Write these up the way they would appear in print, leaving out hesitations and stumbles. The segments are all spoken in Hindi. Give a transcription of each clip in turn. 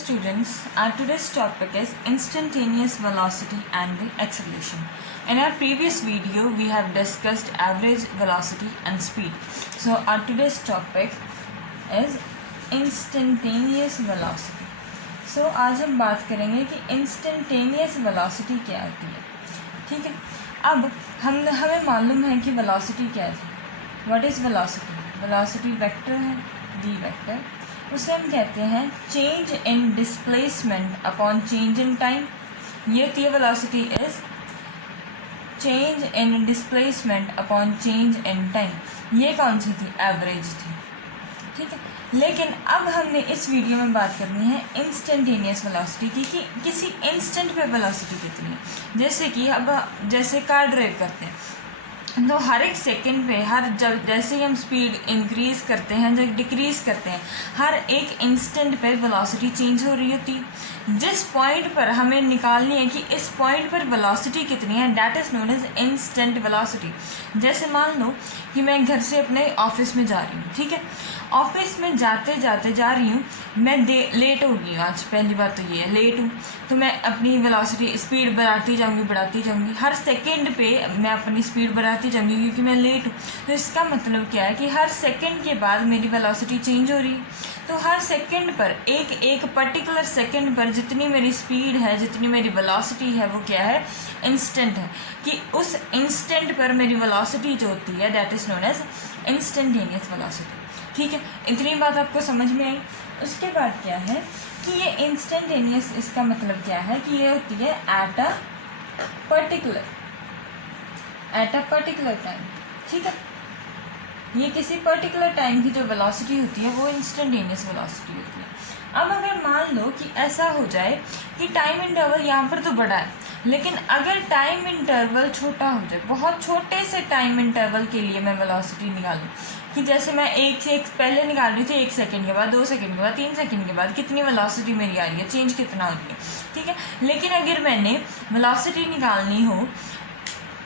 students, our today's topic is instantaneous velocity and the acceleration. In our previous video, we have discussed average velocity and speed. So our today's topic is instantaneous velocity. So आज हम बात करेंगे कि instantaneous velocity क्या होती है. ठीक है. अब हमें मालूम है कि velocity क्या है. What is velocity? Velocity vector है, v vector. उसे हम कहते हैं change in displacement upon change in time. ये होती है velocity is change in displacement upon change in time. ये कौन सी थी? एवरेज थी. ठीक है. लेकिन अब हमने इस वीडियो में बात करनी है इंस्टेंटेनियस वेलोसिटी की कि किसी इंस्टेंट पे वेलोसिटी कितनी है. जैसे कि अब जैसे कार ड्राइव करते हैं तो हर एक सेकंड पे जब जैसे ही हम स्पीड इंक्रीज़ करते हैं जब डिक्रीज़ करते हैं हर एक इंस्टेंट पे वेलोसिटी चेंज हो रही होती है. जिस पॉइंट पर हमें निकालनी है कि इस पॉइंट पर वेलोसिटी कितनी है, that is known as instant velocity. जैसे मान लो कि मैं घर से अपने ऑफिस में जा रही हूँ. ठीक है. ऑफिस में जाते जाते जा रही हूँ, मैं लेट हो गई हूँ. आज पहली बात तो ये है, लेट हूँ तो मैं अपनी वेलोसिटी स्पीड बढ़ाती जाऊँगी. हर सेकंड पे मैं अपनी स्पीड बढ़ाती जाऊँगी क्योंकि मैं लेट हूँ. तो इसका मतलब क्या है कि हर सेकंड के बाद मेरी वेलोसिटी चेंज हो रही है. तो हर सेकंड पर एक पर्टिकुलर सेकंड पर जितनी मेरी स्पीड है, जितनी मेरी वेलोसिटी है, वो क्या है? इंस्टेंट है. कि उस इंस्टेंट पर मेरी वेलोसिटी जो होती है that is known as instantaneous velocity. ठीक है. इतनी बात आपको समझ में आई. उसके बाद क्या है कि ये इंस्टेंटेनियस, इसका मतलब क्या है कि ये होती है एट अ पर्टिकुलर टाइम. ठीक है. ये किसी पर्टिकुलर टाइम की जो वेलोसिटी होती है वो इंस्टेंटेनियस वेलोसिटी होती है. अब अगर मान लो कि ऐसा हो जाए कि टाइम इंटरवल यहाँ पर तो बड़ा है, लेकिन अगर टाइम इंटरवल छोटा हो जाए, बहुत छोटे से टाइम इंटरवल के लिए मैं वेलोसिटी निकालूँ कि जैसे मैं एक से एक पहले निकाल रही थी, 1 सेकंड के बाद, 2 सेकंड के बाद, 3 सेकंड के बाद कितनी वेलोसिटी मेरी आ रही है, चेंज कितना हो रही है. ठीक है. लेकिन अगर मैंने वेलोसिटी निकालनी हो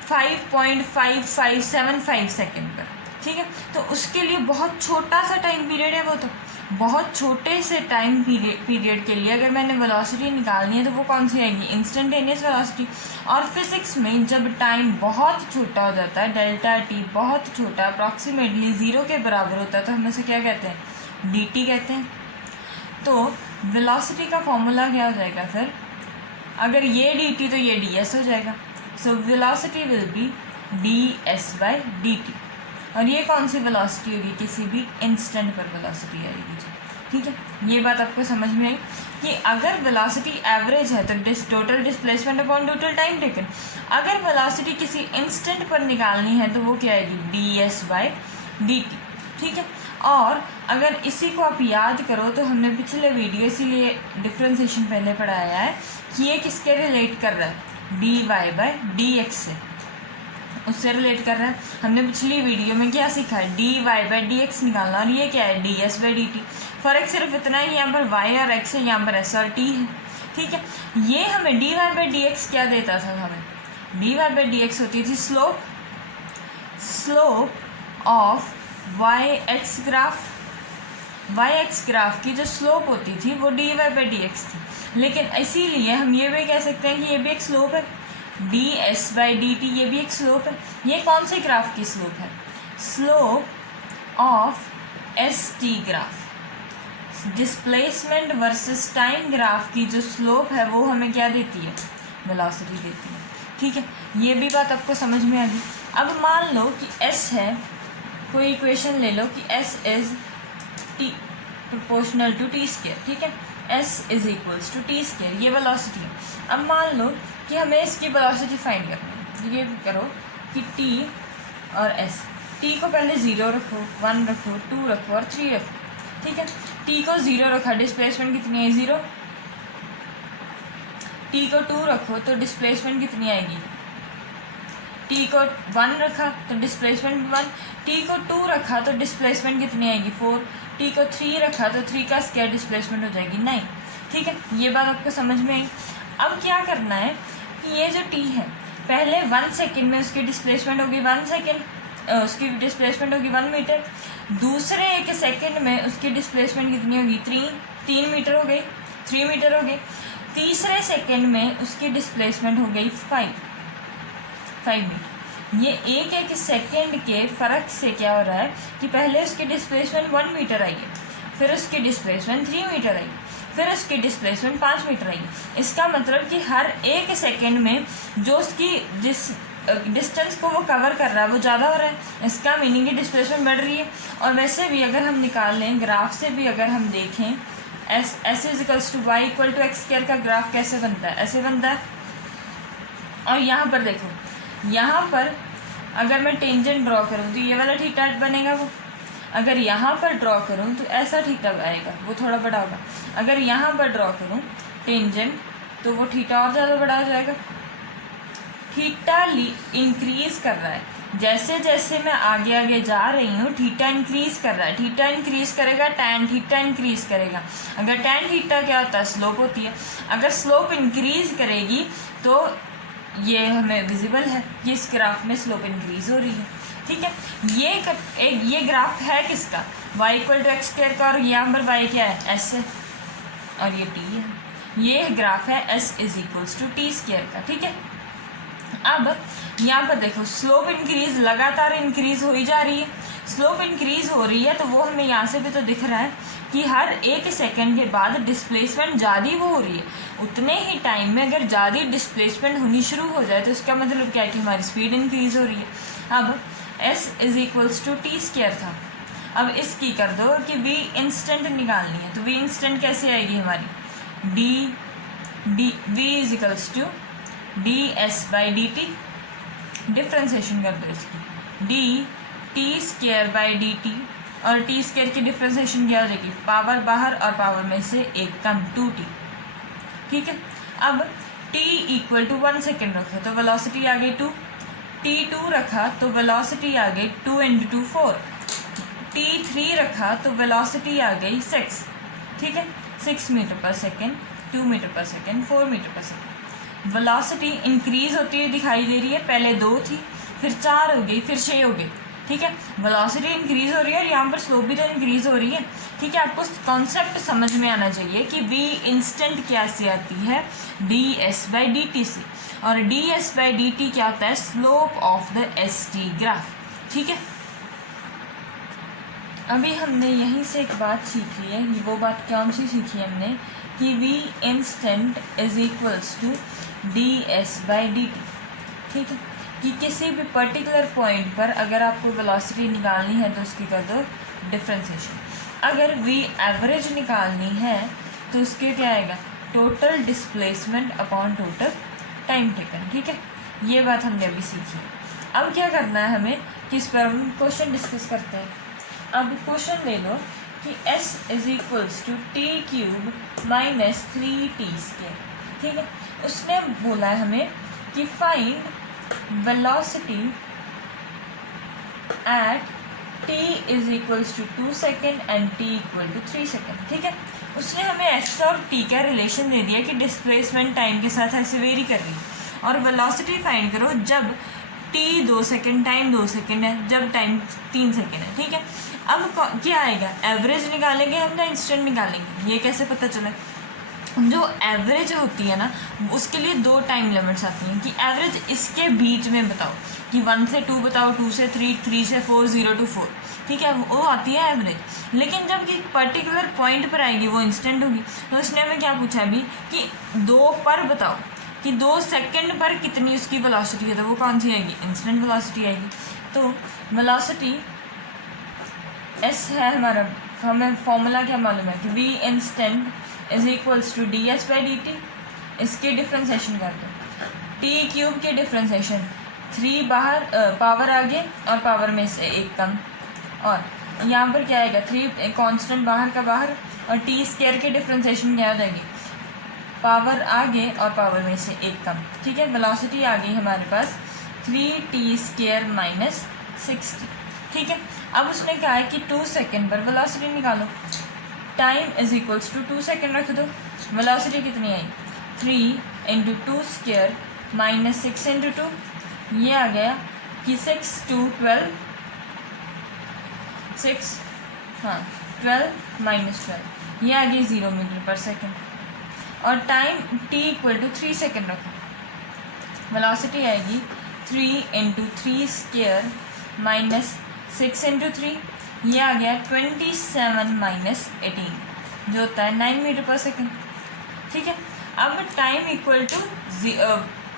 5.5575 सेकंड पर, ठीक है, तो उसके लिए बहुत छोटा सा टाइम पीरियड है. वो तो बहुत छोटे से टाइम पीरियड के लिए अगर मैंने वेलोसिटी निकालनी है तो वो कौन सी आएगी? Instantaneous velocity. और फिजिक्स में जब टाइम बहुत छोटा हो जाता है, डेल्टा टी बहुत छोटा, अप्रॉक्सीमेटली 0 के बराबर होता है, तो हम उसे क्या कहते हैं? dt कहते हैं. तो वेलोसिटी का फॉर्मूला क्या हो जाएगा फिर? अगर ये dt तो ये ds हो जाएगा. So velocity will be ds/dt. और ये कौन सी वेलोसिटी होगी? किसी भी इंस्टेंट पर वेलोसिटी आएगी. ठीक है. ये बात आपको समझ में आई कि अगर वेलोसिटी एवरेज है तो total displacement upon total time taken. अगर वेलोसिटी किसी इंस्टेंट पर निकालनी है तो वो क्या आएगी? ds/dt. ठीक है. और अगर इसी को आप याद करो तो हमने पिछले वीडियो इसीलिए डिफ्रेंसिएशन पहले पढ़ाया है कि ये किसके रिलेट कर रहा है? dy/dx से, उससे रिलेट कर रहा है. हमने पिछली वीडियो में क्या सीखा है? dy/dx निकालना. और ये क्या है? ds/dt. फ़र्क सिर्फ इतना ही, यहाँ पर y और x है, यहाँ पर s और t है. ठीक है. ये हमें dy/dx क्या देता था? हमें dy/dx होती थी स्लोप ऑफ y-x ग्राफ की जो स्लोप होती थी वो dy/dx थी. लेकिन इसीलिए हम ये भी कह सकते हैं कि ये भी एक स्लोप है. ds/dt ये भी एक स्लोप है. ये कौन से ग्राफ की स्लोप है? Slope of st graph. Displacement versus time graph की जो स्लोप है वो हमें क्या देती है? वेलोसिटी देती है. ठीक है. ये भी बात आपको समझ में आ गई. अब मान लो कि s है, कोई इक्वेशन ले लो कि s is t proportional to t square. ठीक है. s is equals to t square. ये वेलोसिटी है. अब मान लो कि हमें इसकी वेलोसिटी फाइंड करनी है. ये करो कि t और s. t को पहले 0 रखो, 1 रखो, 2 रखो और 3 रखो. ठीक है. t को 0 रखा, डिस्प्लेसमेंट कितनी है? 0. t को 2 रखो तो डिस्प्लेसमेंट कितनी आएगी? t को 1 रखा तो डिस्प्लेसमेंट 1. t को 2 रखा तो डिस्प्लेसमेंट कितनी आएगी? 4. t को 3 रखा तो 3 का स्क्वायर डिस्प्लेसमेंट हो जाएगी 9. ठीक है. ये बात आपको समझ में आई. अब क्या करना है कि ये जो t है, पहले 1 सेकेंड में उसकी डिस्प्लेसमेंट होगी 1 सेकेंड, उसकी डिस्प्लेसमेंट होगी 1 मीटर. दूसरे 1 सेकेंड में उसकी डिस्प्लेसमेंट कितनी होगी? 3 मीटर हो गई. 3 मीटर हो गई। तीसरे सेकेंड में उसकी डिस्प्लेसमेंट हो गई 5 मीटर। ये एक सेकेंड के फ़र्क से क्या हो रहा है कि पहले उसकी डिस्प्लेसमेंट 1 मीटर आई है, फिर उसकी डिस्प्लेसमेंट 3 मीटर आई, फिर उसकी डिस्प्लेसमेंट 5 मीटर आई। इसका मतलब कि हर एक सेकेंड में जो उसकी जिस डिस्टेंस को वो कवर कर रहा है वो ज़्यादा हो रहा है। इसका मीनिंग की डिस्प्लेसमेंट बढ़ रही है। और वैसे भी अगर हम निकाल लें ग्राफ से भी, अगर हम देखें S equals to Y equal to X square का ग्राफ कैसे बनता है, ऐसे बनता है। और यहाँ पर देखो, यहाँ पर अगर मैं टेंजेंट ड्रॉ करूँ तो ये वाला थीटा बनेगा वो। अगर यहाँ पर ड्रॉ करूँ तो ऐसा थीटा आएगा, वो थोड़ा बड़ा होगा। अगर यहाँ पर ड्रॉ करूँ टेंजेंट तो वो थीटा और ज़्यादा बड़ा हो जाएगा। थीटा इंक्रीज़ कर रहा है, जैसे जैसे मैं आगे आगे जा रही हूँ थीटा इंक्रीज़ कर रहा है। थीटा इंक्रीज़ करेगा, टैन थीटा इंक्रीज़ करेगा। अगर टैन थीटा क्या होता है, स्लोप होती है। अगर स्लोप इंक्रीज़ करेगी तो ये हमें विजिबल है कि इस ग्राफ में स्लोप इंक्रीज़ हो रही है। ठीक है, ये ग्राफ है किसका, y equal to X square का, और यहाँ पर y क्या है, s है और ये t है। ये ग्राफ है s is equals to T square का। ठीक है, अब यहाँ पर देखो स्लोप इंक्रीज लगातार इंक्रीज़ हो ही जा रही है। स्लोप इंक्रीज़ हो रही है तो वो हमें यहाँ से भी तो दिख रहा है कि हर एक सेकंड के बाद डिस्प्लेसमेंट ज़्यादा वो हो रही है। उतने ही टाइम में अगर ज़्यादा डिस्प्लेसमेंट होनी शुरू हो जाए तो इसका मतलब क्या है कि हमारी स्पीड इंक्रीज़ हो रही है। अब s is equals to T square था। अब इसकी कर दो कि v इंस्टेंट निकालनी है, तो v इंस्टेंट कैसे आएगी हमारी, v is equals to D S by D T. Differentiation कर दो इसकी, D T square by D T, और टी स्क्वायर की डिफ्रेंसिएशन क्या हो जाएगी, पावर बाहर और पावर में से एक कम, 2t। ठीक है, अब t इक्वल टू 1 सेकेंड रखो तो वेलोसिटी आ गई 2, t2 रखा तो वेलोसिटी आ गई 2 × 2 4, t3 रखा तो वेलोसिटी आ गई 6। ठीक है, 6 मीटर पर सेकेंड, 2 मीटर पर सेकेंड, 4 मीटर पर सेकेंड। वेलोसिटी इंक्रीज़ होती हुई दिखाई दे रही है। पहले 2 थी, फिर 4 हो गई, फिर 6 हो गई। ठीक है, वेलोसिटी इंक्रीज़ हो रही है और यहाँ पर स्लोप भी तो इंक्रीज़ हो रही है। ठीक है, आपको कॉन्सेप्ट समझ में आना चाहिए कि v इंस्टेंट क्या से आती है, ds/dt से, और ds/dt क्या होता है, slope of the st graph. ठीक है, अभी हमने यहीं से एक बात सीख ली है। वो बात कौन सी सीखी है हमने, कि v instant is equals to ds/dt। ठीक है, कि किसी भी पर्टिकुलर पॉइंट पर अगर आपको वेलोसिटी निकालनी है तो उसकी कर दो डिफ्रेंसिएशन। अगर v एवरेज निकालनी है तो उसके क्या आएगा, total displacement upon total time taken. ठीक है, ये बात हमने अभी सीखी है। अब क्या करना है हमें कि इस पर हम क्वेश्चन डिस्कस करते हैं। अब क्वेश्चन ले लो कि s is equals to t³ minus 3t²। ठीक है, उसने बोला है हमें कि find velocity at t is equals to 2 second and t equal to 3 second. ठीक है, उसने हमें s और t का रिलेशन दे दिया कि डिस्प्लेसमेंट टाइम के साथ ऐसे वेरी कर रही है, और वेलोसिटी फाइंड करो जब t 2 सेकेंड, टाइम 2 सेकेंड है, जब टाइम 3 सेकेंड है। ठीक है, अब क्या आएगा, एवरेज निकालेंगे हम या इंस्टेंट निकालेंगे, ये कैसे पता चले। जो एवरेज होती है ना, उसके लिए 2 टाइम लिमिट्स आती हैं कि एवरेज इसके बीच में बताओ, कि 1 से 2 बताओ, 2 से 3, 3 से 4, 0 to 4। ठीक है, वो आती है एवरेज। लेकिन जब कि पर्टिकुलर पॉइंट पर आएगी वो इंस्टेंट होगी। तो उसने हमें क्या पूछा अभी कि 2 पर बताओ कि 2 सेकेंड पर कितनी उसकी वेलोसिटी है, तो वो कौन सी आएगी, इंस्टेंट वेलोसिटी आएगी। तो वेलोसिटी s है हमारा, हमें फॉर्मूला क्या मालूम है कि v instant is equals to ds/dt। इसके डिफ्रेंसिएशन कर दो, t³ के डिफ्रेंसिएशन, 3 बाहर पावर आगे और पावर में से एक कम, और यहाँ पर क्या आएगा, 3 कांस्टेंट बाहर का बाहर, और t² के डिफ्रेंसिएशन क्या हो जाएगी, पावर आगे और पावर में से एक कम। ठीक है, वेलोसिटी आ गई हमारे पास 3t² माइनस 60। ठीक है, अब उसने कहा है कि 2 सेकेंड पर वेलोसिटी निकालो। Time is equals to 2 second रख दो, वेलोसिटी कितनी आई, 3 × 2² माइनस 6 × 2, ये आ गया कि 6 2 12, 6 हाँ 12 माइनस 12, ये आ गई 0 मीटर पर सेकेंड। और time t equal to 3 second रखो। वेलोसिटी आएगी 3 इंटू 3 स्क्वायर माइनस 6 इंटू 3, ये आ गया 27 माइनस 18 जो होता है 9 मीटर पर सेकेंड। ठीक है, अब टाइम इक्वल टू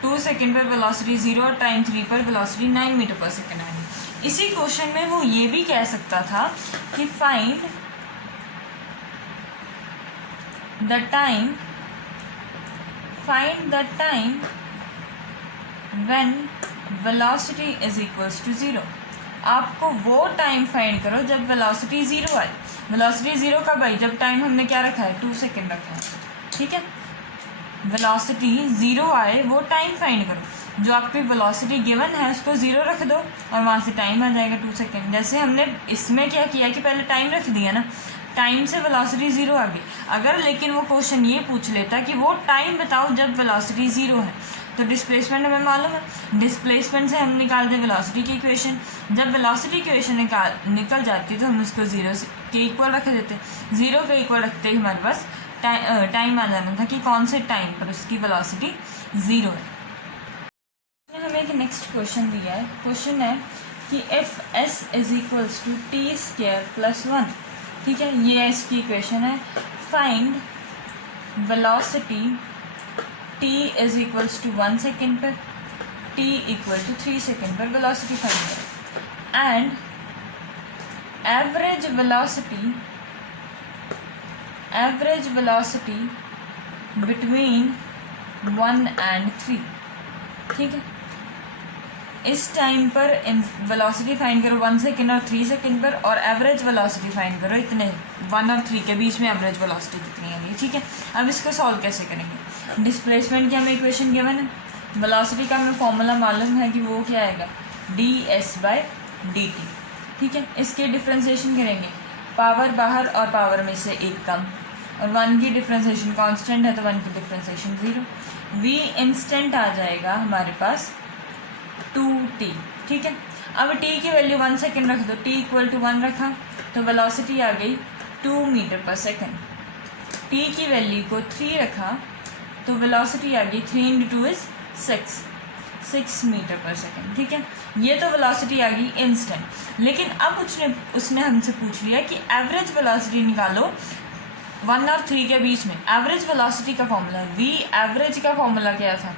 2 सेकेंड पर वेलोसिटी 0 और टाइम 3 पर वेलोसिटी 9 मीटर पर सेकेंड आएगी। इसी क्वेश्चन में वो ये भी कह सकता था कि find the time when velocity is equals to 0। आपको वो टाइम फाइंड करो जब वेलोसिटी 0 आए। वेलोसिटी 0 कब आई? जब टाइम हमने क्या रखा है? 2 सेकेंड रखा है। ठीक है, वेलोसिटी 0 आए वो टाइम फाइंड करो। जो आपकी वेलोसिटी गिवन है उसको 0 रख दो और वहाँ से टाइम आ जाएगा 2 सेकेंड। जैसे हमने इसमें क्या किया कि पहले टाइम रख दिया ना, टाइम से वेलोसिटी 0 आ गई। अगर लेकिन वो क्वेश्चन ये पूछ लेता कि वो टाइम बताओ जब वेलोसिटी 0 है, तो डिस्प्लेसमेंट हमें मालूम है, डिस्प्लेसमेंट से हम निकाल दें वेलोसिटी की इक्वेशन। जब वेलोसिटी इक्वेशन निकल जाती है तो हम उसको 0 के इक्वल रख देते। 0 के इक्वल रखते ही हमारे पास टाइम आ जाना था कि कौन से टाइम पर उसकी वेलोसिटी 0 है। हमें एक नेक्स्ट क्वेश्चन दिया है। क्वेश्चन है कि F S is equals to T square plus 1। ठीक है, ये इसकी इक्वेशन है। Find velocity t is equals to 1 second पर, t इक्वल टू 3 सेकेंड पर वेलोसिटी फाइंड करें। And average velocity between 1 and 3। ठीक है, इस टाइम पर वेलोसिटी फाइंड करो 1 सेकेंड और 3 सेकेंड पर, और एवरेज वेलोसिटी फाइंड करो इतने 1 और 3 के बीच में एवरेज वेलोसिटी कितनी है। ठीक है, अब इसको सॉल्व कैसे करेंगे? डिस्प्लेसमेंट की हमें इक्वेशन गिवन है, वेलोसिटी का हमें फॉर्मूला मालूम है कि वो क्या आएगा, ds/dt। ठीक है, इसके डिफ्रेंसिएशन करेंगे, पावर बाहर और पावर में से एक कम, और 1 की डिफ्रेंसिएशन कांस्टेंट है तो 1 की डिफ्रेंसिएशन 0। v इंस्टेंट आ जाएगा हमारे पास 2t। ठीक है, अब t की वैल्यू 1 सेकेंड रख दो, t इक्वल टू 1 रखा तो वेलोसिटी आ गई 2 मीटर पर सेकेंड। t की वैल्यू को 3 रखा तो वेलोसिटी आ गई 3 इंटू 2 इज 6 मीटर पर सेकेंड। ठीक है, ये तो वेलोसिटी आ गई इंस्टेंट। लेकिन अब उसने हमसे पूछ लिया कि एवरेज वेलोसिटी निकालो 1 और 3 के बीच में। एवरेज वेलोसिटी का फॉर्मूला, v एवरेज का फॉर्मूला क्या था,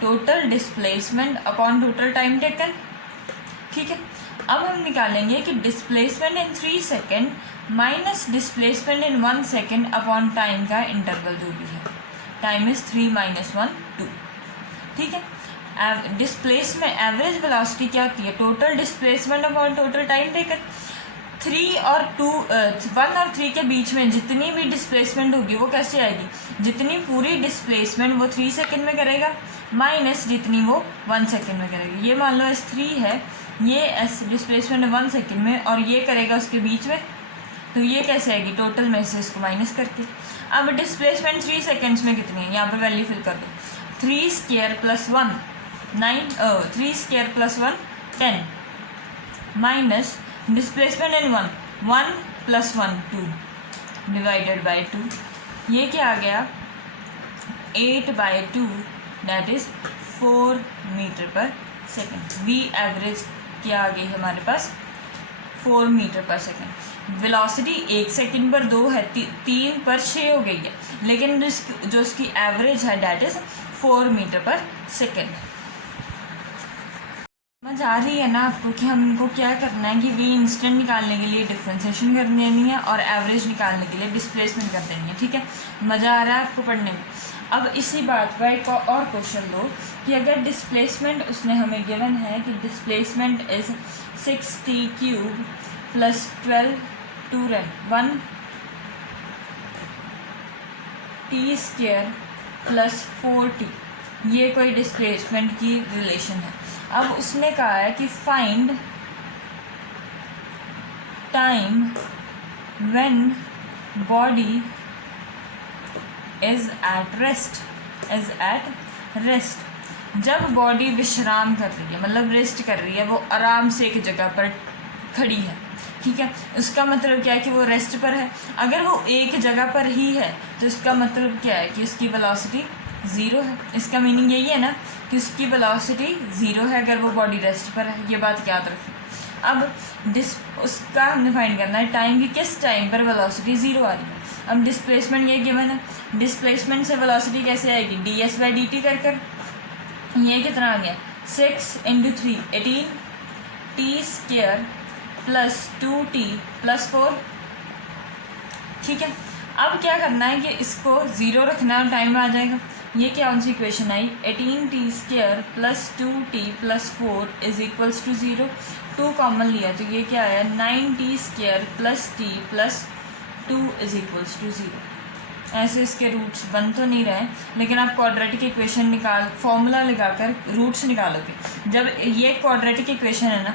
total displacement upon total time taken. ठीक है, अब हम निकालेंगे कि displacement in 3 second minus displacement in 1 second upon time का इंटरवल जो भी है, टाइम इज 3 - 1 2। ठीक है, डिस्प्लेसमेंट एवरेज वेलोसिटी क्या होती है, total displacement upon total time taken. 1 और 3 के बीच में जितनी भी डिस्प्लेसमेंट होगी वो कैसे आएगी, जितनी पूरी डिस्प्लेसमेंट वो 3 सेकेंड में करेगा माइनस जितनी वो 1 सेकेंड में करेगी। ये मान लो S3 है, ये एस डिस्प्लेसमेंट 1 सेकेंड में और ये करेगा उसके बीच में, तो ये कैसे आएगी, टोटल में से इसको माइनस करके। अब डिस्प्लेसमेंट 3 सेकेंड्स में कितनी है, यहाँ पर वैल्यू फिल कर दो, 3 square plus 1 9 3 square plus 1 10 minus displacement in 1 plus 1 2 divided by 2, ये क्या आ गया 8/2 दैट इज 4 मीटर पर सेकेंड। v एवरेज क्या आ गई हमारे पास 4 मीटर पर सेकेंड। वेलोसिटी 1 सेकेंड पर 2 है, 3 पर 6 हो गई है, लेकिन जो उसकी एवरेज है डैट इज 4 मीटर पर सेकेंड। समझ आ रही है ना आपको कि हमको क्या करना है कि v इंस्टेंट निकालने के लिए डिफ्रेंसिएशन कर देनी है और एवरेज निकालने के लिए डिस्प्लेसमेंट कर देनी है। ठीक है, मज़ा आ रहा है आपको पढ़ने में। अब इसी बात पर एक और क्वेश्चन लो कि अगर डिस्प्लेसमेंट उसने हमें गिवन है कि displacement is 6t³ plus 12 1 t² plus 4t, ये कोई डिस्प्लेसमेंट की रिलेशन है। अब उसने कहा है कि find time when body is at rest. जब बॉडी विश्राम कर रही है, मतलब रेस्ट कर रही है, वो आराम से एक जगह पर खड़ी है। ठीक है, उसका मतलब क्या है कि वो रेस्ट पर है। अगर वो एक जगह पर ही है तो इसका मतलब क्या है कि उसकी वेलोसिटी ज़ीरो है। इसका मीनिंग यही है ना कि उसकी वेलोसिटी ज़ीरो है अगर वो बॉडी रेस्ट पर है। ये बात याद रखें। अब उसका हमने फाइंड करना है टाइम की किस टाइम पर वेलोसिटी ज़ीरो आ रही है। अब डिस्प्लेसमेंट ये गिवन है, डिस्प्लेसमेंट से वेलोसिटी कैसे आएगी, ds/dt कर ये कितना आ गया 6 × 3 18 t² + 2t + 4। ठीक है, अब क्या करना है कि इसको ज़ीरो रखना है और टाइम आ जाएगा। ये क्या कौन सी इक्वेशन आई, 18t² + 2t + 4 = 0। 2 कॉमन लिया तो ये क्या आया 9t² + t + 2 = 0। ऐसे इसके रूट्स बन तो नहीं रहे, लेकिन आप क्वाड्रेटिक इक्वेशन फॉर्मूला लगाकर रूट्स निकालोगे। जब ये क्वाड्रेटिक इक्वेशन है ना,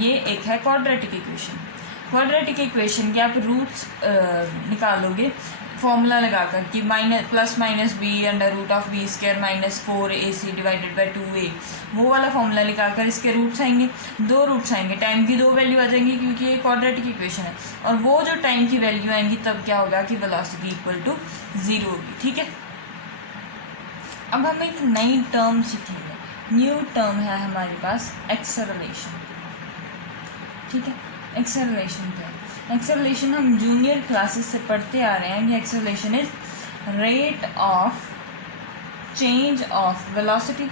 ये एक है क्वाड्रेटिक इक्वेशन। क्वाड्रेटिक इक्वेशन के आप रूट्स निकालोगे फॉर्मूला लगाकर कि -b/√(b² - 4ac / 2a, वो वाला फॉर्मूला लगाकर इसके रूट्स आएंगे, 2 रूट्स आएंगे, टाइम की 2 वैल्यू आ जाएंगी क्योंकि ये क्वाड्रेटिक इक्वेशन है। और वो जो टाइम की वैल्यू आएंगी तब क्या होगा कि वेलोसिटी = 0 होगी। ठीक है, अब हम एक नई टर्म सीखेंगे। न्यू टर्म है हमारे पास एक्सेलरेशन। ठीक है, एक्सेलरेशन क्या है, एक्सेलरेशन हम जूनियर क्लासेस से पढ़ते आ रहे हैं कि acceleration is rate of change of velocity,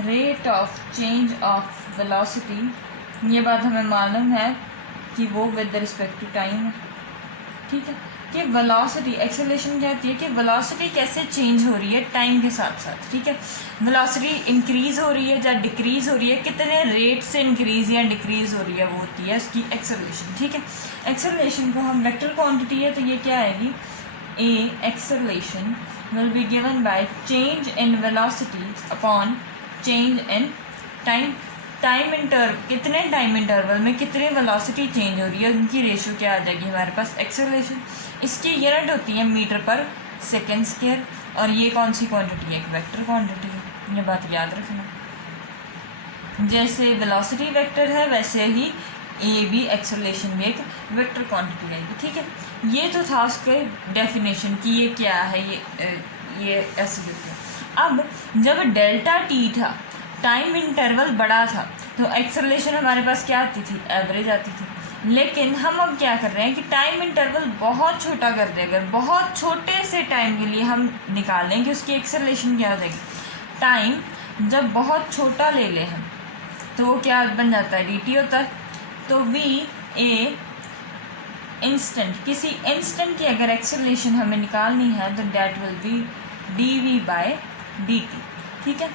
rate of change of velocity. ये बात हमें मालूम है कि वो विद रिस्पेक्ट टू टाइम है। ठीक है, कि वेलोसिटी एक्सेलरेशन क्या होती है कि वेलोसिटी कैसे चेंज हो रही है टाइम के साथ साथ। ठीक है, वेलोसिटी इंक्रीज़ हो रही है या डिक्रीज़ हो रही है, कितने रेट से इंक्रीज़ या डिक्रीज़ हो रही है, वो होती है इसकी एक्सेलरेशन। ठीक है, एक्सेलरेशन को हम वेक्टर क्वांटिटी है तो ये क्या आएगी, a acceleration will be given by change in velocity upon change in time. Time interval, कितने टाइम इंटरवल में कितनी वेलोसिटी चेंज हो रही है, उनकी रेशियो क्या आ जाएगी हमारे पास एक्सेलरेशन। इसकी यूनिट होती है मीटर/सेकंड²। और ये कौन सी क्वांटिटी है, एक वेक्टर क्वांटिटी है। ये बात याद रखना। जैसे वेलोसिटी वेक्टर है वैसे ही ए भी एक्सेलरेशन भी एक वेक्टर क्वांटिटी आएगी। ठीक है, ये तो था उसके डेफिनेशन कि ये क्या है, ये ऐसे होती है। अब जब Δt था, टाइम इंटरवल बड़ा था, तो एक्सेलरेशन हमारे पास क्या आती थी, एवरेज आती थी। लेकिन हम अब क्या कर रहे हैं कि टाइम इंटरवल बहुत छोटा कर दें, अगर बहुत छोटे से टाइम के लिए हम निकालें कि उसकी एक्सेलरेशन क्या हो जाएगी। टाइम जब बहुत छोटा ले लें हम तो वो क्या बन जाता है, dt होता है। तो v a इंस्टेंट, किसी इंस्टेंट की अगर एक्सेलरेशन हमें निकालनी है तो डैट विल बी dv/dt। ठीक है,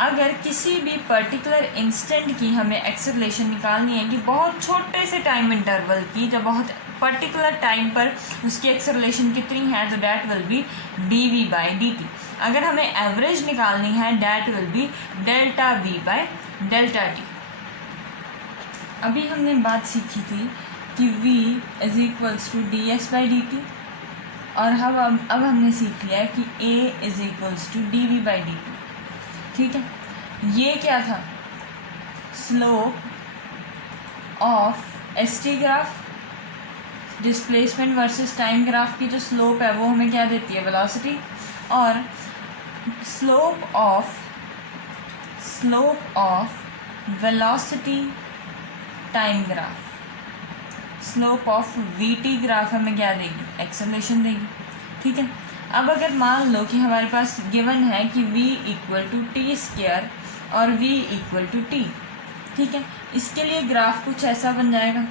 अगर किसी भी पर्टिकुलर इंस्टेंट की हमें एक्सेलरेशन निकालनी है कि बहुत छोटे से टाइम इंटरवल की, जब बहुत पर्टिकुलर टाइम पर उसकी एक्सेलरेशन कितनी है तो डैट विल बी dv/dt। अगर हमें एवरेज निकालनी है डैट विल बी ΔV/Δt। अभी हमने बात सीखी थी कि v = ds/dt, और अब हमने सीख लिया कि a = dv/dt। ठीक है, ये क्या था, slope of ST graph, displacement versus time graph की जो स्लोप है वो हमें क्या देती है, वेलोसिटी। और slope of velocity time graph, slope of VT graph हमें क्या देगी, एक्सेलरेशन देगी। ठीक है, अब अगर मान लो कि हमारे पास गिवन है कि v = t² और v = t। ठीक है, इसके लिए ग्राफ कुछ ऐसा बन जाएगा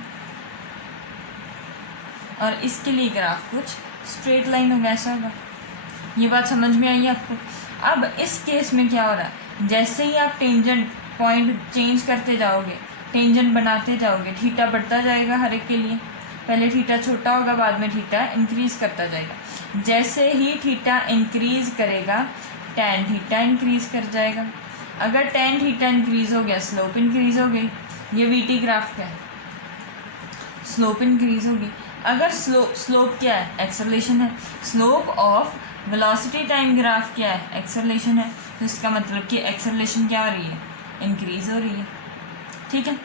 और इसके लिए ग्राफ कुछ स्ट्रेट लाइन होगा, ऐसा होगा। ये बात समझ में आई आपको। अब इस केस में क्या हो रहा है, जैसे ही आप टेंजेंट पॉइंट चेंज करते जाओगे, टेंजेंट बनाते जाओगे, थीटा बढ़ता जाएगा हर एक के लिए। पहले थीटा छोटा होगा, बाद में थीटा इंक्रीज़ करता जाएगा। जैसे ही थीटा इंक्रीज़ करेगा टैन थीटा इंक्रीज़ कर जाएगा। अगर टैन थीटा इंक्रीज़ हो गया, स्लोप इंक्रीज़ हो गई। ये वीटी ग्राफ क्या है, स्लोप इंक्रीज़ होगी। अगर स्लोप क्या है, एक्सेलरेशन है। Slope of velocity time graph क्या है, एक्सेलरेशन है। तो इसका मतलब कि एक्सेलरेशन क्या हो रही है, इंक्रीज़ हो रही है। ठीक है,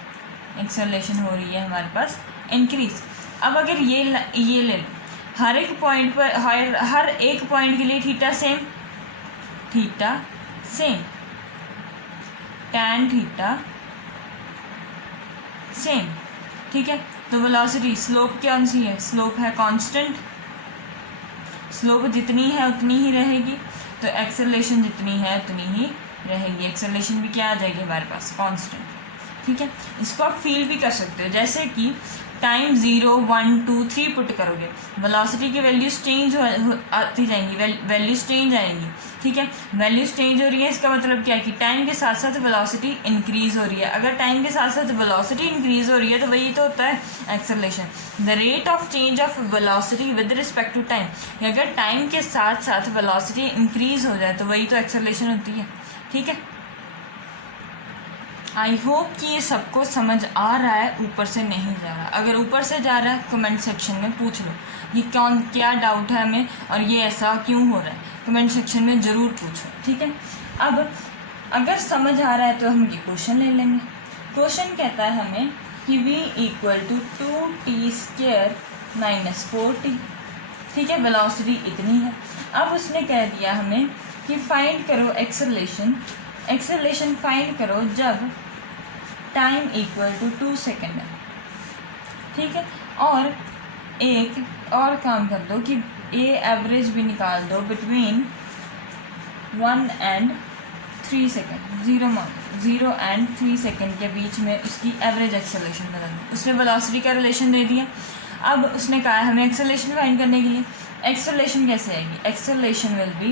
एक्सेलरेशन हो रही है हमारे पास इंक्रीज। अब अगर ये ले लो, हर एक पॉइंट पर हर एक पॉइंट के लिए theta same tan theta same, ठीक है। तो वेलोसिटी स्लोप कौन सी है, स्लोप है कांस्टेंट, स्लोप जितनी है उतनी ही रहेगी, तो एक्सेलरेशन जितनी है उतनी ही रहेगी। एक्सेलरेशन भी क्या आ जाएगी हमारे पास, कांस्टेंट, ठीक है। इसको आप फील भी कर सकते हो, जैसे कि टाइम 0 1 2 3 पुट करोगे, वेलोसिटी की वैल्यूज चेंज आती जाएंगी, वैल्यूज चेंज आएंगी, ठीक है। वैल्यूज चेंज हो रही है, इसका मतलब क्या है कि टाइम के साथ साथ वेलोसिटी इंक्रीज हो रही है। अगर टाइम के साथ साथ वेलोसिटी इंक्रीज हो रही है तो वही तो होता है acceleration, the rate of change of velocity with respect to time. अगर टाइम के साथ साथ वेलोसिटी इंक्रीज हो जाए तो वही तो एक्सेलरेशन होती है, ठीक है। आई होप कि ये सबको समझ आ रहा है, ऊपर से नहीं जा रहा। अगर ऊपर से जा रहा है कमेंट सेक्शन में पूछ लो, ये क्या डाउट है हमें और ये ऐसा क्यों हो रहा है, कमेंट सेक्शन में ज़रूर पूछो, ठीक है। अब अगर समझ आ रहा है तो हम ये क्वेश्चन ले लेंगे। क्वेश्चन कहता है हमें कि v = 2t² - 4t, ठीक है। वेलोसिटी इतनी है। अब उसने कह दिया हमें कि फाइंड करो एक्सेलरेशन फाइंड करो जब टाइम = 2 सेकेंड है, ठीक है। और एक और काम कर दो कि एवरेज भी निकाल दो between 1 and 3 second, 0 and 3 second के बीच में उसकी एवरेज एक्सेलरेशन बता दो। उसने वेलोसिटी का रिलेशन दे दिया। अब उसने कहा हमें एक्सेलरेशन फाइंड करने के लिए, एक्सेलरेशन कैसे आएगी, एक्सेलरेशन विल बी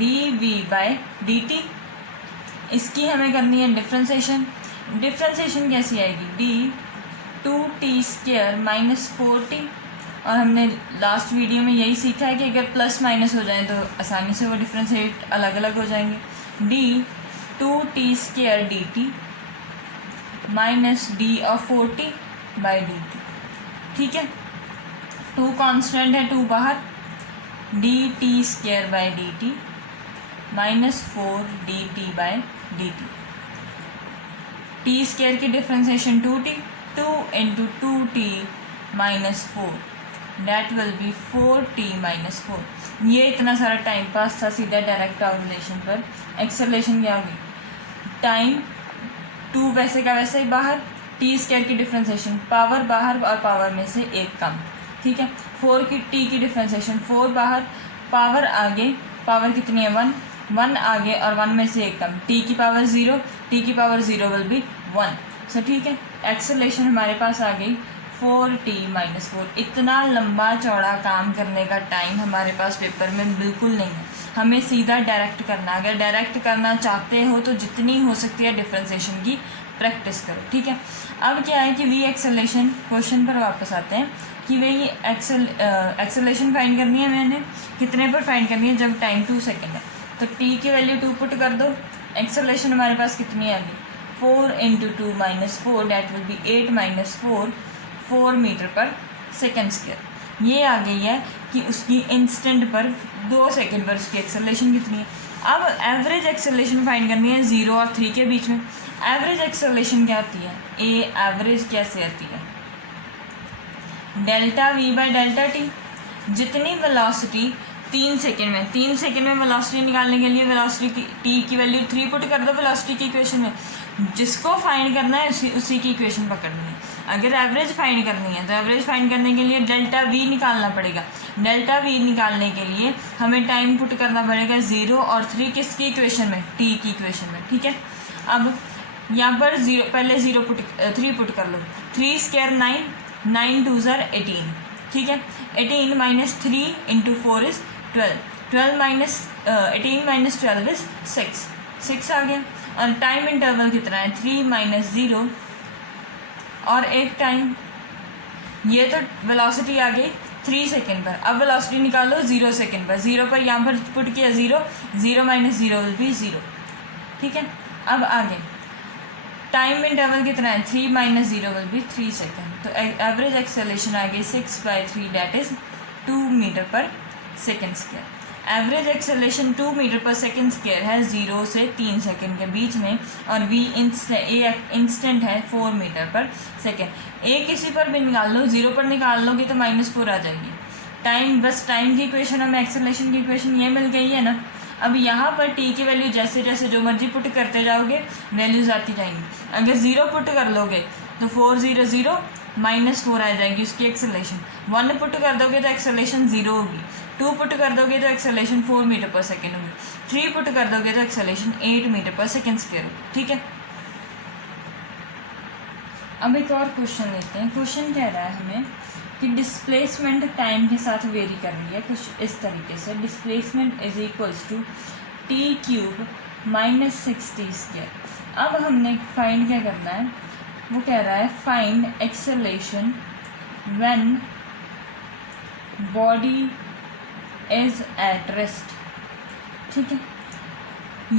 dv/dt। इसकी हमें करनी है डिफ्रेंसिएशन कैसी आएगी, d 2t² - 4t। और हमने लास्ट वीडियो में यही सीखा है कि अगर प्लस माइनस हो जाए तो आसानी से वो डिफ्रेंशिएट अलग अलग हो जाएंगे, d 2t² dt - d/4t/dt, ठीक है। 2 कांस्टेंट है, 2 बाहर, dt²/dt - 4dt/dt। t² की differentiation 2t, 2 × 2t - 4, that will be 4t - 4। ये इतना सारा टाइम पास था, सीधा डायरेक्ट कैलकुलेशन पर एक्सेलरेशन क्या होगी, टाइम 2 वैसे का वैसे ही बाहर, t² की डिफ्रेंसिएशन पावर बाहर और पावर में से एक कम, ठीक है। 4 की t की डिफ्रेंसिएशन 4 बाहर, पावर आगे, पावर कितनी है 1 आगे और 1 में से एक कम, t की पावर 0, t की पावर 0 विल बी 1, सो ठीक है। एक्सेलरेशन हमारे पास आ गई 4t - 4। इतना लंबा चौड़ा काम करने का टाइम हमारे पास पेपर में बिल्कुल नहीं है, हमें सीधा डायरेक्ट करना। अगर डायरेक्ट करना चाहते हो तो जितनी हो सकती है डिफ्रेंसिएशन की प्रैक्टिस करो, ठीक है। अब क्या है कि वी एक्सेलरेशन, क्वेश्चन पर वापस आते हैं कि वही एक्सेलरेशन फाइंड करनी है, मैंने कितने पर फाइंड करनी है, जब टाइम 2 सेकेंड है। तो t की वैल्यू 2 पुट कर दो, एक्सेलरेशन हमारे पास कितनी आ गई, 4 × 2 - 4, डैट विल बी 8 - 4 मीटर/सेकेंड²। ये आ गई है कि उसकी इंस्टेंट पर 2 सेकेंड पर उसकी एक्सेलरेशन कितनी है। अब एवरेज एक्सेलरेशन फाइंड करनी है 0 और 3 के बीच में। एवरेज एक्सेलरेशन क्या आती है, एवरेज कैसे आती है, ΔV/ΔT। जितनी वेलोसिटी 3 सेकेंड में वेलोसिटी निकालने के लिए वेलोसिटी की t की वैल्यू 3 पुट कर दो वेलोसिटी की इक्वेशन में, जिसको फाइंड करना है उसी की इक्वेशन पकड़नी है। अगर एवरेज फाइंड करनी है तो एवरेज फाइंड करने के लिए ΔV निकालना पड़ेगा। ΔV निकालने के लिए हमें टाइम पुट करना पड़ेगा 0 और 3 किसकी इक्वेशन में, t की इक्वेशन में, ठीक है। अब यहाँ पर 0 पहले 3 पुट कर लो, 3² 9, 9 2 18, ठीक है। 18 - 3 × 4 is 12, 12 - 18 - 12 is 6 आ गया। और टाइम इंटरवल कितना है, 3 - 0 और एक टाइम। ये तो वेलोसिटी आ गई 3 सेकेंड पर। अब वेलोसिटी निकालो 0 सेकेंड पर, 0 पर यहाँ पर पुट किया 0, 0 - 0 विल बी 0, ठीक है। अब आगे टाइम इंटरवल कितना है, 3 - 0 विल बी 3 सेकेंड। तो एवरेज एक्सेलरेशन आ गई 6/3, डैट इज 2 मीटर/सेकेंड²। एवरेज एक्सेलरेशन 2 मीटर पर सेकेंड स्क्वायर है 0 से 3 सेकेंड के बीच में, और v इंस्टेंट है 4 मीटर पर सेकेंड। ए किसी पर भी निकाल लो, 0 पर निकाल लोगे तो -4 आ जाएगी। टाइम, बस टाइम की इक्वेशन हमें एक्सेलरेशन की इक्वेशन ये मिल गई है ना। अब यहाँ पर टी की वैल्यू जैसे जैसे जो मर्जी पुट करते जाओगे वैल्यूज आती जाएंगी। अगर 0 पुट कर लोगे तो 4 0 0 -4 आ जाएगी उसकी एक्सेलरेशन। 1 पुट कर दोगे तो एक्सेलरेशन 0 होगी। 2 पुट कर दोगे तो एक्सेलरेशन 4 मीटर पर सेकेंड होगी। 3 पुट कर दोगे तो एक्सेलरेशन 8 मीटर पर सेकेंड स्क्वायर होगी। ठीक है, अब एक और क्वेश्चन लेते हैं। क्वेश्चन कह रहा है हमें कि डिस्प्लेसमेंट टाइम के साथ वेरी कर रही है कुछ इस तरीके से। Displacement is equals to t³ -6t²। अब हमने फाइंड क्या करना है, वो कह रहा है find acceleration when body is at rest. ठीक है,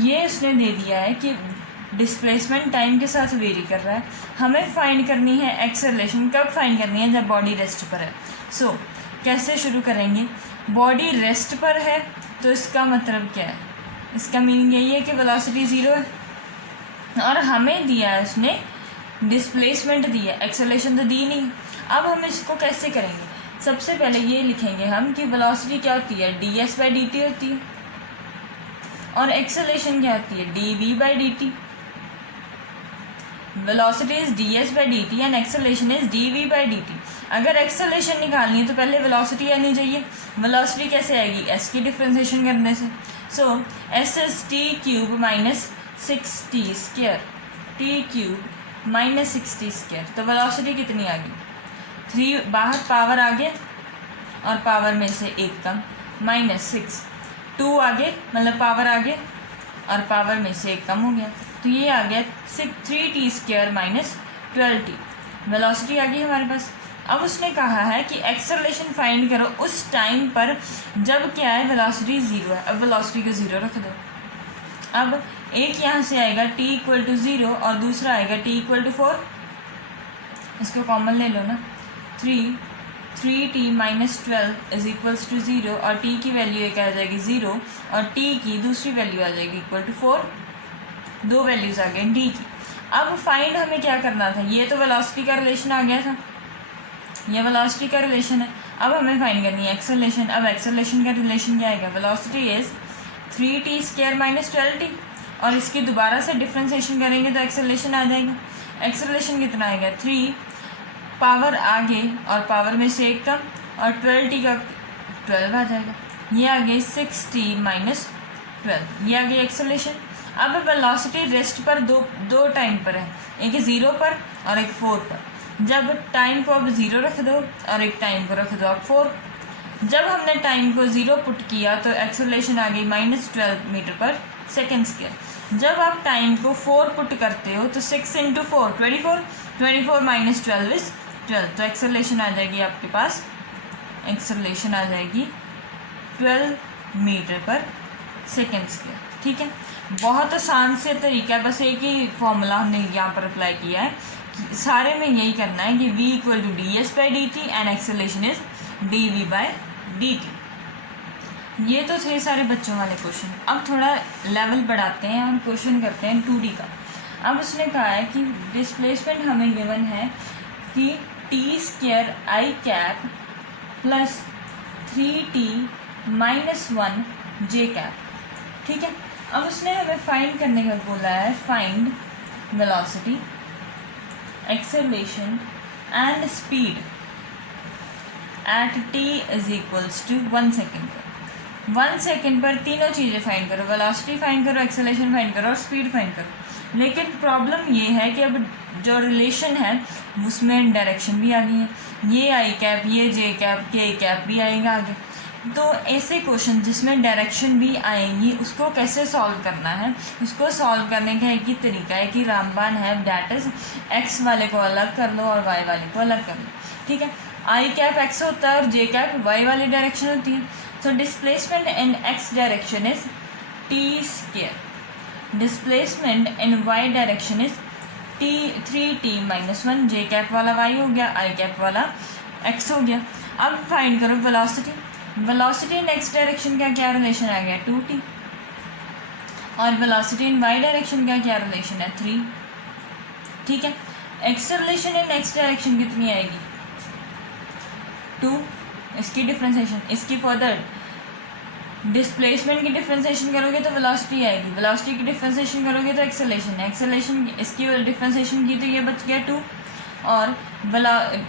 ये उसने दे दिया है कि डिस्प्लेसमेंट टाइम के साथ वेरी कर रहा है। हमें फाइंड करनी है एक्सेलरेशन, कब फाइंड करनी है, जब बॉडी रेस्ट पर है। सो कैसे शुरू करेंगे, बॉडी रेस्ट पर है तो इसका मतलब क्या है, इसका मीनिंग यही है कि वेलोसिटी 0 है, और हमें दिया है उसने डिस्प्लेसमेंट दी है, एक्सेलरेशन तो दी नहीं। अब हम इसको कैसे करेंगे, सबसे पहले ये लिखेंगे हम कि वेलोसिटी क्या होती है, ds/dt होती है, और एक्सेलरेशन क्या होती है, dv/dt। Velocity is ds/dt and acceleration is dv/dt। अगर एक्सेलरेशन निकालनी है तो पहले वेलोसिटी आनी चाहिए। वेलोसिटी कैसे आएगी, s की डिफ्रेंशिएशन करने से। सो s is t³ -6t², t³ -6t²। तो वेलोसिटी कितनी आ गई, 3 बाहर पावर आगे और पावर में से 1 कम, -6, 2 आगे मतलब पावर आगे और पावर में से 1 कम हो गया, तो ये आ गया 3t² -12t। वेलोसिटी आ गई हमारे पास। अब उसने कहा है कि एक्सेलरेशन फाइंड करो उस टाइम पर जब क्या है, वेलोसिटी 0 है। अब वेलोसिटी को 0 रख दो। अब एक यहाँ से आएगा t = 0 और दूसरा आएगा t = 4। इसको कॉमन ले लो ना, 3t -12 = 0, और t की वैल्यू एक आ जाएगी 0 और t की दूसरी वैल्यू आ जाएगी =4। दो वैल्यूज़ आ गई d की। अब फाइंड हमें क्या करना था, ये तो वेलोसिटी का रिलेशन आ गया था, ये वेलोसिटी का रिलेशन है। अब हमें फाइंड करनी है एक्सेलरेशन। अब एक्सेलरेशन का रिलेशन क्या आएगा, वेलोसिटी इज 3t² -12t, और इसकी दोबारा से डिफ्रेंशिएशन करेंगे तो एक्सेलरेशन आ जाएगा। एक्सेलरेशन कितना आएगा, 3 पावर आगे और पावर में से 1 कम, और 12t का 12 आ जाएगा। ये आ गई 6t -12, ये आ गई एक्सेलरेशन। अब वेलोसिटी रेस्ट पर दो टाइम पर है, एक 0 पर और एक 4 पर। जब टाइम को अब 0 रख दो और एक टाइम को रख दो आप 4। जब हमने टाइम को 0 पुट किया तो एक्सेलरेशन आ गई -12 मीटर पर सेकेंड स्क्वायर। जब आप टाइम को 4 पुट करते हो तो 6 × 4 24, 24 - 12 इज 12, तो एक्सेलरेशन आ जाएगी आपके पास, एक्सेलरेशन आ जाएगी 12 मीटर पर सेकेंड स्क्वायर। ठीक है, बहुत आसान से तरीका है, बस एक ही फॉर्मूला हमने यहाँ पर अप्लाई किया है कि सारे में यही करना है कि v = ds/dt and acceleration is dv/dt। ये तो थे सारे बच्चों वाले क्वेश्चन। अब थोड़ा लेवल बढ़ाते हैं, हम क्वेश्चन करते हैं 2D का। अब उसने कहा है कि डिस्प्लेसमेंट हमें गिवन है कि t² i² + 3t -1 j²। ठीक है, अब उसने हमें फाइंड करने का बोला है, find velocity, acceleration and speed at t = 1 second पर। 1 सेकेंड पर तीनों चीज़ें फाइंड करो, वेलोसिटी फाइंड करो, एक्सेलरेशन फाइंड करो और स्पीड फाइंड करो। लेकिन प्रॉब्लम ये है कि अब जो रिलेशन है उसमें डायरेक्शन भी आ गई है, ये i², ये j², k² भी आएगा आगे। तो ऐसे क्वेश्चन जिसमें डायरेक्शन भी आएंगी उसको कैसे सॉल्व करना है, उसको सॉल्व करने का एक ही तरीका है कि रामबाण है, डैट इज एक्स वाले को अलग कर लो और वाई वाले को अलग कर लो। ठीक है, i² एक्स होता है और j² वाई वाली डायरेक्शन होती है। तो displacement in X direction is t², displacement in Y direction is 3t -1, j² वाला y हो गया, i² वाला x हो गया। अब फाइंड करो वेलोसिटी। वेलोसिटी इन एक्स डायरेक्शन का क्या रिलेशन आ गया 2t, और वेलोसिटी इन वाई डायरेक्शन का क्या रिलेशन है 3। ठीक है, एक्सेलरेशन इन एक्स डायरेक्शन कितनी आएगी 2, इसकी डिफ्रेंसिएशन, इसकी फर्दर डिस्प्लेसमेंट की डिफ्रेंसिएशन करोगे तो वेलोसिटी आएगी, वेलोसिटी की डिफ्रेंसिएशन करोगे तो एक्सेलरेशन, एक्सेलरेशन इसकी डिफ्रेंसिएशन की तो ये बच गया 2, और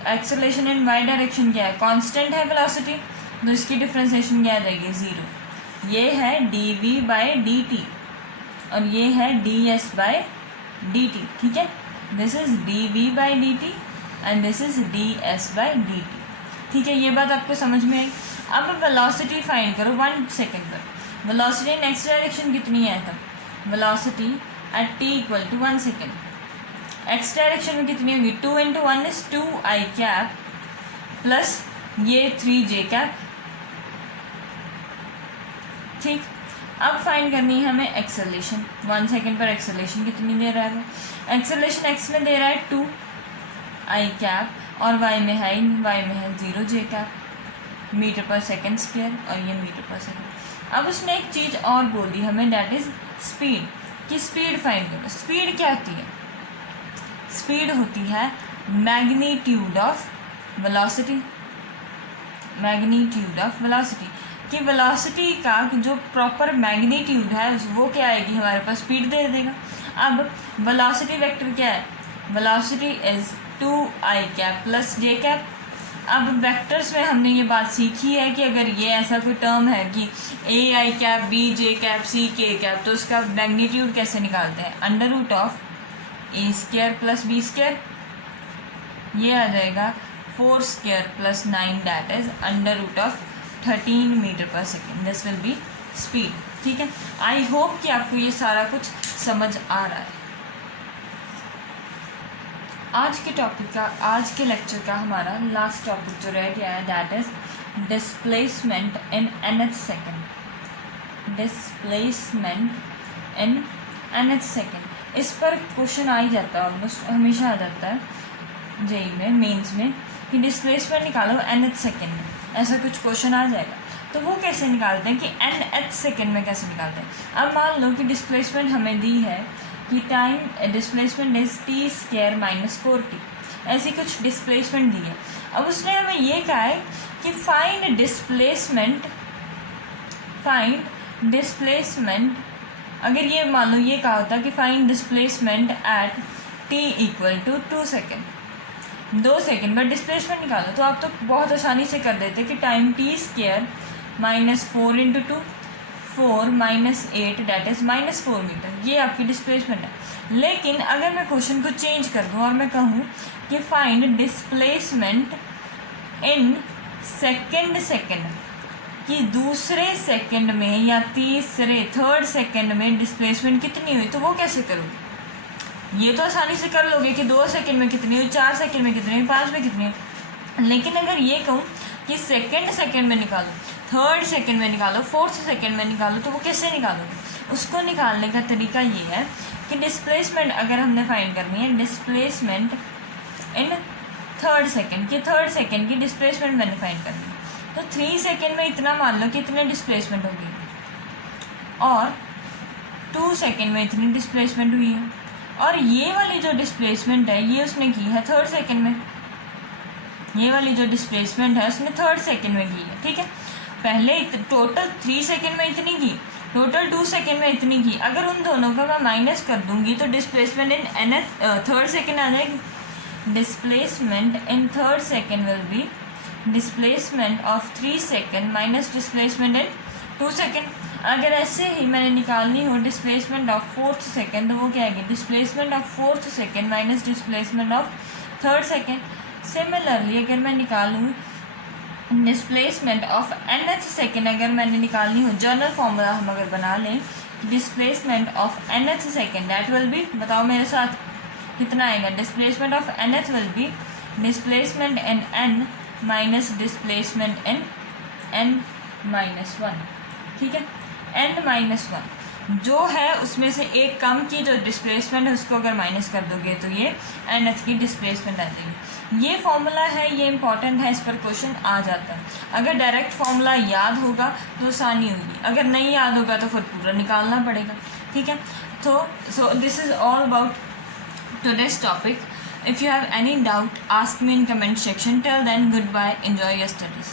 एक्सेलरेशन इन वाई डायरेक्शन क्या है कांस्टेंट है वेलोसिटी, तो इसकी डिफ्रेंसिएशन क्या आ जाएगी 0। ये है dv/dt और ये है ds/dt। ठीक है, this is dv/dt and this is ds/dt। ठीक है, ये बात आपको समझ में आई। अब वेलोसिटी फाइंड करो 1 सेकेंड पर। वेलोसिटी इन एक्स डायरेक्शन कितनी है तब, velocity at t = 1 second, x direction में कितनी होगी 2 × 1 = 2i कैप प्लस ये 3j कैप। ठीक, अब फाइंड करनी है हमें एक्सेलरेशन। 1 सेकेंड पर एक्सेलरेशन कितनी दे रहा है वो, एक्सेलरेशन एक्स में दे रहा है 2i कैप और वाई में है 0j कैप मीटर पर सेकेंड स्क्वायर, और ये मीटर पर सेकेंड। अब उसने एक चीज़ और बोल दी हमें, दैट इज़ स्पीड, कि स्पीड फाइंड करो। स्पीड क्या होती है, स्पीड होती है magnitude of velocity, magnitude of velocity, कि वेलोसिटी का जो प्रॉपर मैग्नीट्यूड है वो क्या आएगी हमारे पास, स्पीड दे देगा। अब वेलोसिटी वेक्टर क्या है, velocity is 2i cap plus j cap. अब वेक्टर्स में हमने ये बात सीखी है कि अगर ये ऐसा कोई टर्म है कि ai cap bj cap ck cap, तो उसका मैग्नीट्यूड कैसे निकालते हैं, √a² + b², ये आ जाएगा 4² + 9, दैट इज √13 मीटर पर second. This will be speed. ठीक है, आई होप कि आपको ये सारा कुछ समझ आ रहा है। आज के टॉपिक का, आज के लेक्चर का हमारा लास्ट टॉपिक जो रह गया है that is displacement in nth second, displacement in nth second. इस पर क्वेश्चन आ ही जाता है, ऑलमोस्ट हमेशा आ जाता है जेई में, मेंस में, कि डिस्प्लेसमेंट निकालो nth सेकेंड में, ऐसा कुछ क्वेश्चन आ जाएगा। तो वो कैसे निकालते हैं कि nth सेकेंड में कैसे निकालते हैं। अब मान लो कि डिस्प्लेसमेंट हमें दी है कि time displacement is t² - 4t, ऐसी कुछ डिस्प्लेसमेंट दी है। अब उसने हमें ये कहा है कि फाइंड डिस्प्लेसमेंट, अगर ये मान लो ये कहा होता कि find displacement eight t = 2 second, 2 second में डिस्प्लेसमेंट निकालो, तो आप तो बहुत आसानी से कर देते कि time t² - 4 × 2 4 - 8 that is -4 metre, ये आपकी डिस्प्लेसमेंट है। लेकिन अगर मैं क्वेश्चन को चेंज कर दूँ और मैं कहूँ कि फाइंड डिस्प्लेसमेंट इन सेकेंड, कि दूसरे सेकेंड में या थर्ड सेकेंड में डिस्प्लेसमेंट कितनी हुई, तो वो कैसे करोगे। ये तो आसानी से कर लोगे कि 2 सेकेंड में कितनी हुई, 4 सेकेंड में कितनी हुई, 5 में कितनी हुई। लेकिन अगर ये कहूँ कि सेकेंड में निकालो, थर्ड सेकेंड में निकालो, फोर्थ सेकेंड में निकालो, तो वो कैसे निकालोगे। उसको निकालने का तरीका ये है कि डिस्प्लेसमेंट अगर हमने फाइंड करनी है, डिस्प्लेसमेंट इन थर्ड सेकेंड, कि थर्ड सेकेंड की डिस्प्लेसमेंट मैंने फाइंड करनी है, तो 3 सेकेंड में इतना मान लो कि इतने डिस्प्लेसमेंट होगी, और 2 सेकेंड में इतनी डिस्प्लेसमेंट हुई है, और ये वाली जो डिस्प्लेसमेंट है ये उसने की है थर्ड सेकेंड में, ये वाली जो डिस्प्लेसमेंट है उसने थर्ड सेकेंड में की है। ठीक है, पहले टोटल 3 सेकेंड में इतनी की, टोटल 2 सेकेंड में इतनी की, अगर उन दोनों का मैं माइनस कर दूंगी तो डिस्प्लेसमेंट इन थर्ड सेकेंड आ जाएगी। Displacement in third second will be displacement of 3 second minus displacement in 2 second. अगर ऐसे ही मैंने निकालनी हो डिस्प्लेसमेंट ऑफ फोर्थ सेकेंड, तो वो क्या आएगी, displacement of fourth second minus displacement of third second. Similarly अगर मैं निकालूँ डिस्प्लेसमेंट ऑफ nth सेकेंड, अगर मैंने निकालनी हो, जनरल फॉर्मूला हम अगर बना लें, displacement of nth second that will be, बताओ मेरे साथ कितना आएगा, displacement of nth will be displacement in n minus displacement in n-1। ठीक है, n-1, जो है उसमें से एक कम की जो डिस्प्लेसमेंट है उसको अगर माइनस कर दोगे तो ये एन एच की डिस्प्लेसमेंट आ जाएगी। ये फॉर्मूला है, ये इंपॉर्टेंट है, इस पर क्वेश्चन आ जाता है। अगर डायरेक्ट फॉर्मूला याद होगा तो आसानी होगी, अगर नहीं याद होगा तो फिर पूरा निकालना पड़ेगा, ठीक है। तो so this is all about today's topic. If you have any doubt, ask me in comment section. Till then, goodbye. Enjoy your studies.